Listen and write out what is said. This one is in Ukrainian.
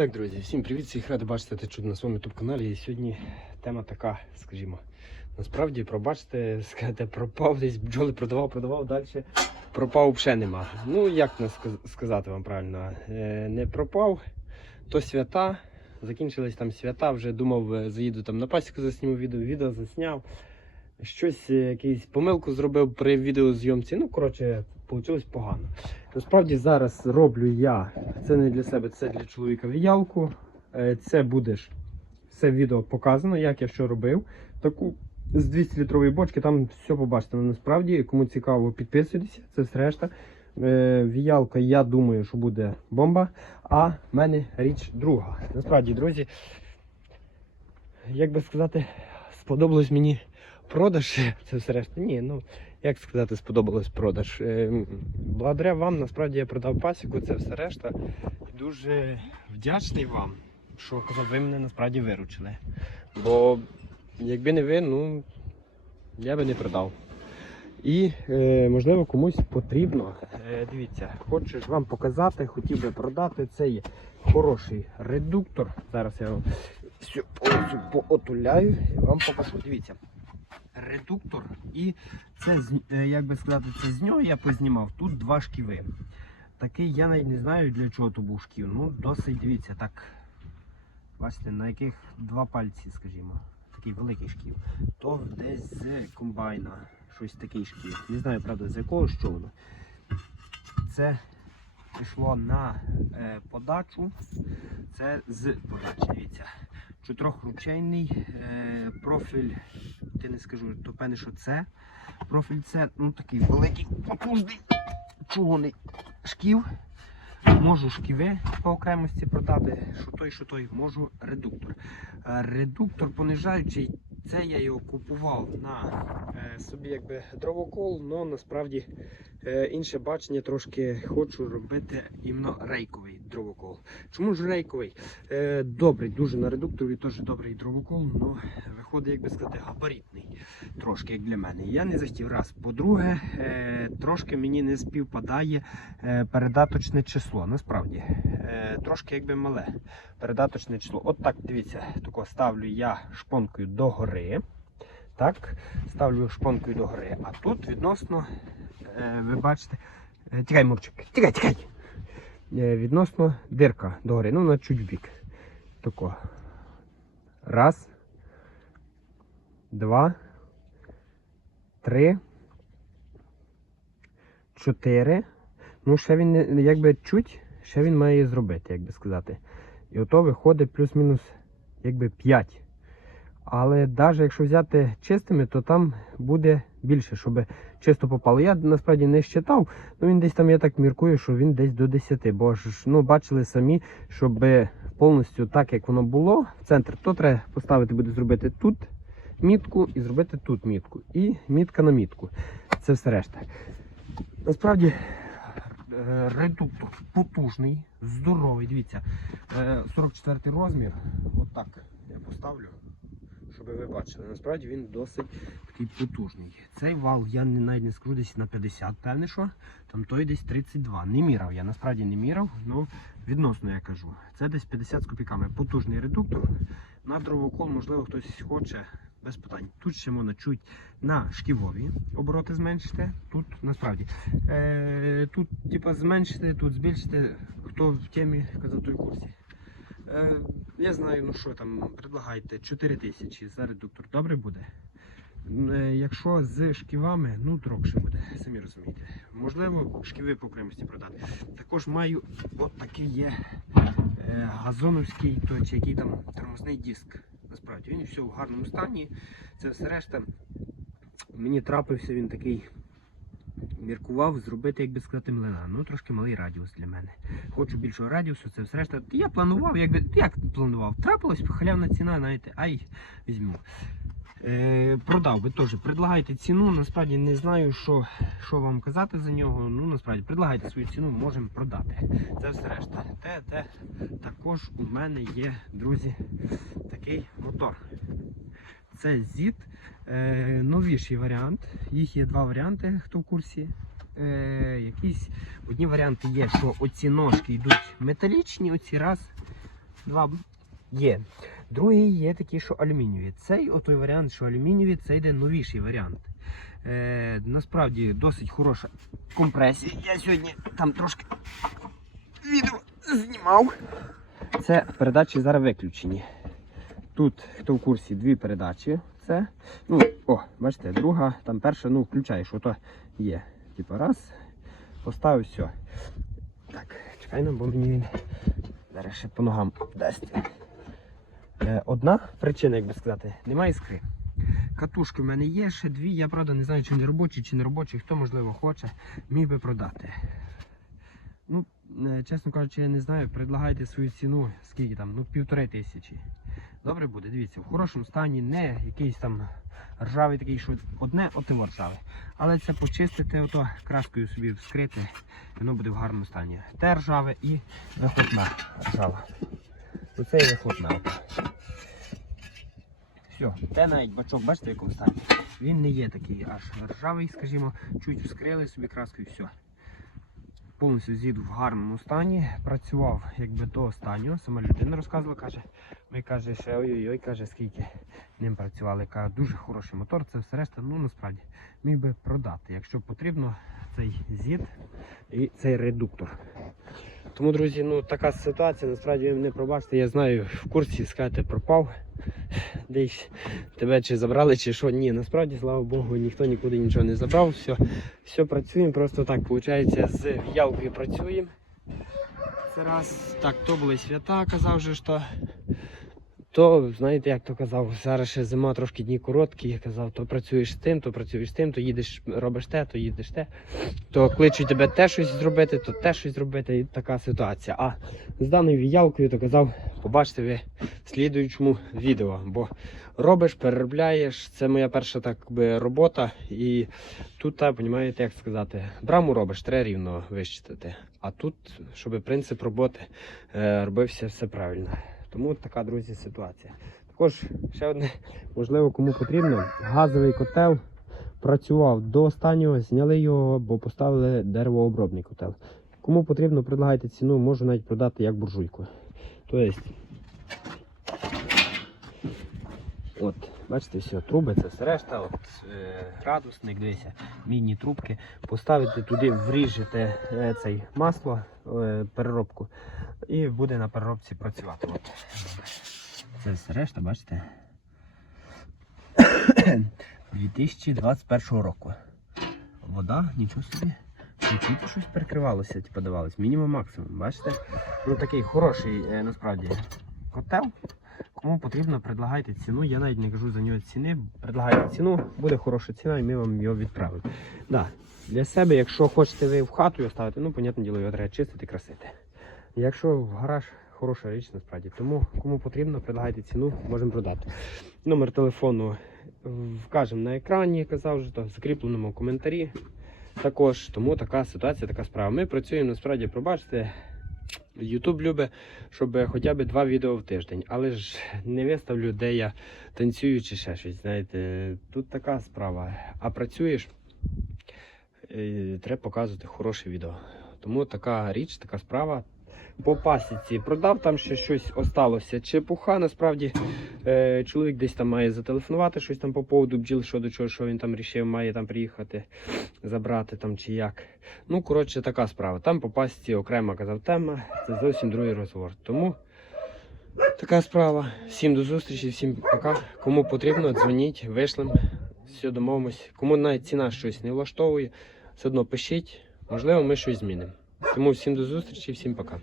Так, друзі, всім привіт, всіх радий бачити те чудо на своєму youtube каналі. І сьогодні тема така, скажімо, насправді, пробачте, скажете, пропав десь бджоли продавав, продавав, далі пропав взагалі нема. Ну, як сказати вам правильно, е, не пропав, то свята, закінчились там свята, вже думав, е, заїду там на пасіку засніму відео, відео засняв. Щось, е, якийсь помилку зробив при відеозйомці. Ну, коротше, вийшло погано. Насправді зараз роблю я, це не для себе, це для чоловіка віялку. Е, Це буде все відео показано, як я що робив. Таку з 200 літрової бочки, там все побачите. Ну, Насправді, кому цікаво, підписуйтесь, це все решта. Е, Віялка, я думаю, що буде бомба. А в мене річ друга. Насправді, друзі, як би сказати, сподобалось мені продаж. Це решта. Ні, ну як сказати, сподобалось продаж. Е, Благодаря вам, насправді я продав пасіку, це все решта. Дуже вдячний вам, що ви мене насправді виручили. Bо якби не ви, ну я би не продав. І е, можливо комусь потрібно. Е, дивіться, хочу вам показати, хотів би продати. Це є хороший редуктор. Зараз я вам всю поотуляю і вам покажу. Дивіться. Редуктор, і це е, як би сказати, це з нього я познімав. Тут два шківи. Такий я навіть не знаю для чого то був шків. Ну, досить дивіться, так. Бачите, на яких два пальці, скажімо. Такий великий шків. То десь з комбайна. Щось такий шків. Не знаю, правда, з якого що воно. Це пішло на е, подачу. Це з подачі, дивіться. Чотирьохручейний е, профіль, ти не скажу, то певне, що це. Профіль це ну, такий великий, потужний, чугуний шків. Можу шківи по окремості продати, що той, що той, можу редуктор. Е, Редуктор понижаючий, це я його купував на е, собі якби дровокол, але насправді інше бачення трошки хочу робити іменно рейковий дровокол. Чому ж рейковий? Е, добрий, дуже на редукторі, теж добрий дровокол, але виходить, як би сказати, габаритний трошки, як для мене. Я не захотів раз. По-друге, е, трошки мені не співпадає е, передаточне число. Насправді, е, трошки якби мале передаточне число. От так, дивіться, тако ставлю я шпонкою догори. Так, ставлю шпонкою догори. А тут відносно, е, ви бачите, е, тікай, мурчик, тікай, тікай. Е, відносно дирка догори, ну на чуть бік. Тако. Раз. Два. Три. Чотири. Ну, ще він якби чуть, ще він має зробити, як би сказати. І ото виходить плюс-мінус якби 5. Але навіть якщо взяти чистими, то там буде більше, щоб чисто попало. Я насправді не щитав, ну він десь там, я так міркую, що він десь до 10. Бо ж ну, бачили самі, щоб повністю так, як воно було, в центр, то треба поставити буде зробити тут мітку і зробити тут мітку. І мітка на мітку. Це все решта. Насправді е, редуктор потужний, здоровий. Дивіться, е, 44 розмір. Отак я поставлю, щоб ви бачили. Насправді він досить такий потужний. Цей вал я навіть не скажу десь на 50, певне, що там той десь 32. Не мірав. Я насправді не мірав, але відносно я кажу. Це десь 50 з копійками. Потужний редуктор. На дровокол, можливо, хтось хоче. Без питань. Тут ще можна чуть на шківові обороти зменшити. Тут насправді. Е, тут типа зменшити, тут збільшити. Хто в темі казав той курсі. Е, я знаю, ну що там, предлагайте 4 тисячі за редуктор. Добре буде. Е, якщо з шківами, ну дорогше буде, самі розумієте. Можливо, шківи по окремості продати. Також маю от такий є е, газоновський, то чи який там тормозний диск. Насправді він все в гарному стані. Це все решта. Мені трапився він такий. Міркував зробити, як би сказати, млина. Ну, трошки малий радіус для мене. Хочу більшого радіусу, це все решта. Я планував, якби як планував. Трапилось, халявна ціна, знаєте, ай, візьму. Е, продав би теж. Предлагайте ціну. Насправді не знаю, що, що вам казати за нього. Ну, насправді, предлагайте свою ціну, можемо продати. Це все решта. Те, те. Також у мене є, друзі, такий мотор. Це ZIT. Е, новіший варіант. Їх є два варіанти, хто в курсі. Е, якісь одні варіанти є, що оці ножки йдуть металічні, оці раз. Два є. Другий є такий, що алюмінієві. Цей отой варіант, що алюмінієві, це йде новіший варіант. Е, насправді досить хороша компресія. Я сьогодні там трошки відео знімав. Це передачі зараз виключені. Тут, хто в курсі, дві передачі. Це, ну, о, бачите, друга, там перша, ну, включаєш, ото є. Типа раз, поставив, все. Так, чекай бо мені він зараз ще по ногам дасть. Е, Одна причина, як би сказати, немає іскри. Катушки в мене є, ще дві. Я правда не знаю, чи не робочі, чи не робочі, хто можливо хоче, міг би продати. Ну, е, чесно кажучи, я не знаю, предлагайте свою ціну, скільки там, ну півтори тисячі. Добре буде, дивіться, в хорошому стані, не якийсь там ржавий такий, що одне отиво ржаве. Але це почистити, ото краскою собі вскрити, воно буде в гарному стані. Те ржаве і вихлопна ржава. Оце і вихлопна. Все, те навіть бачок, бачите, в якому стані. Він не є такий аж ржавий, скажімо, чуть вскрили собі краскою і все. Повністю з'їд в гарному стані. Працював якби до останнього. Сама людина розказувала, каже, ми каже, ще ой-ой-ой, каже, скільки ним працювали. Каже, дуже хороший мотор, це все решта, ну насправді міг би продати, якщо потрібно, цей зід і цей редуктор. Тому, друзі, ну така ситуація, насправді ви мене пробачте, я знаю, в курсі скажете, пропав. Десь тебе чи забрали, чи що. Ні, насправді, слава Богу, ніхто нікуди нічого не забрав. Все, все працюємо, просто так виходить, з в'ялкою працюємо. Це раз. Так, то були свята, казав же, що. То, знаєте, як то казав, зараз ще зима трошки дні короткі, я казав, то працюєш з тим, то працюєш тим, то їдеш, робиш те, то їдеш те, то кличуть тебе те щось зробити, то те щось зробити, і така ситуація. А з даною віялкою, то казав, побачите ви в слідуючому відео, бо робиш, переробляєш, це моя перша так би робота, і тут, так, розумієте, як сказати, браму робиш, треба рівно вищитати. А тут, щоб принцип роботи е, робився все правильно. Тому така, друзі, ситуація. Також ще одне, можливо, кому потрібно, газовий котел працював до останнього, зняли його, бо поставили деревообробний котел. Кому потрібно, предлагайте ціну, можу навіть продати як буржуйку. Тобто, от, бачите, все, труби, це все решта, от, е, градусник, дивіться, мідні трубки. Поставите туди, вріжете е, цей масло, е, переробку, і буде на переробці працювати. От. Це все решта, бачите? 2021 року. Вода, нічого собі. Чуть щось перекривалося, типу. Мінімум максимум. Бачите? Ну такий хороший е, насправді котел. Кому потрібно, предлагайте ціну. Я навіть не кажу за нього ціни. Предлагайте ціну, буде хороша ціна і ми вам його відправимо. Да. Для себе, якщо хочете ви в хату його ставити, ну, понятне діло, його треба чистити, красити. Якщо в гараж хороша річ, насправді. Тому кому потрібно, предлагайте ціну, можемо продати. Номер телефону вкажемо на екрані, казав вже, в закріпленому коментарі. Також тому така ситуація, така справа. Ми працюємо насправді, пробачте. Ютуб любить, щоб хоча б два відео в тиждень. Але ж не виставлю, де я танцюю чи ще щось. Знаєте, тут така справа. А працюєш, е, треба показувати хороше відео. Тому така річ, така справа. По пасіці продав там ще щось осталося. Чепуха, насправді е, чоловік десь там має зателефонувати щось там по поводу бджіл, що до чого, що він там рішив, має там приїхати, забрати там чи як. Ну, коротше, така справа. Там по пасіці окрема казав тема, це зовсім другий розговор. Тому така справа. Всім до зустрічі, всім пока. Кому потрібно, дзвоніть, вишлем, все домовимось. Кому навіть ціна щось не влаштовує, все одно пишіть, можливо, ми щось змінимо. Тому всім до зустрічі, всім пока.